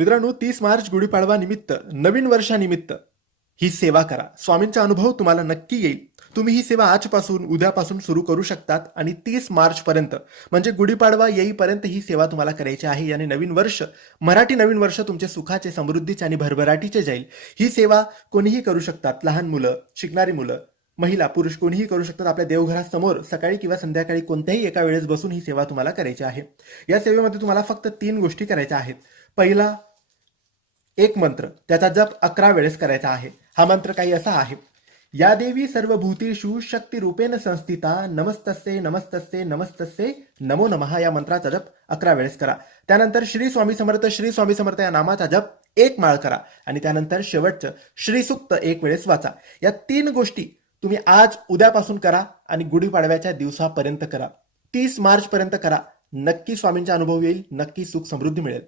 मित्रांनो, 30 मार्च गुढीपाडवा निमित्त, नवीन वर्षानिमित्त ही सेवा करा. स्वामींचा अनुभव तुम्हाला नक्की येईल. तुम्ही ही सेवा आजपासून, उद्यापासून सुरू करू शकतात आणि 30 मार्च पर्यंत, म्हणजे गुढीपाडवा येईपर्यंत ही सेवा तुम्हाला करायची आहे. आणि नवीन वर्ष, मराठी नवीन वर्ष तुमचे सुखाचे, समृद्धीचे आणि भरभराटीचे जाईल. ही सेवा कोणीही करू शकतात. लहान मुलं, शिकणारी मुलं, महिला, पुरुष कोणीही करू शकतात. आपल्या देवघरासमोर सकाळी किंवा संध्याकाळी कोणत्याही एका वेळेस बसून ही सेवा तुम्हाला करायची आहे. या सेवेमध्ये तुम्हाला फक्त 3 गोष्टी करायच्या आहेत. पहिला, एक मंत्र, त्याचा जप 11 वेळेस करायचा आहे. हा मंत्र काही असा आहे: या देवी सर्वभूतेषु शक्ती रूपेण संस्थिता, नमस्तस्ये नमस्तस्ये नमस्तस्ये नमो नमः. या मंत्राचा जप 11 वेळेस करा. त्यानंतर श्री स्वामी समर्थ, श्री स्वामी समर्थ या नामाचा जप 1 माळ करा. आणि त्यानंतर शेवटचं श्री सुक्त 1 वेळेस वाचा. या 3 गोष्टी तुम्ही आज, उद्यापासून करा आणि गुढीपाडव्याच्या दिवसापर्यंत करा. 30 मार्च पर्यंत करा. नक्की स्वामींचा अनुभव येईल, नक्की सुख समृद्धी मिळेल.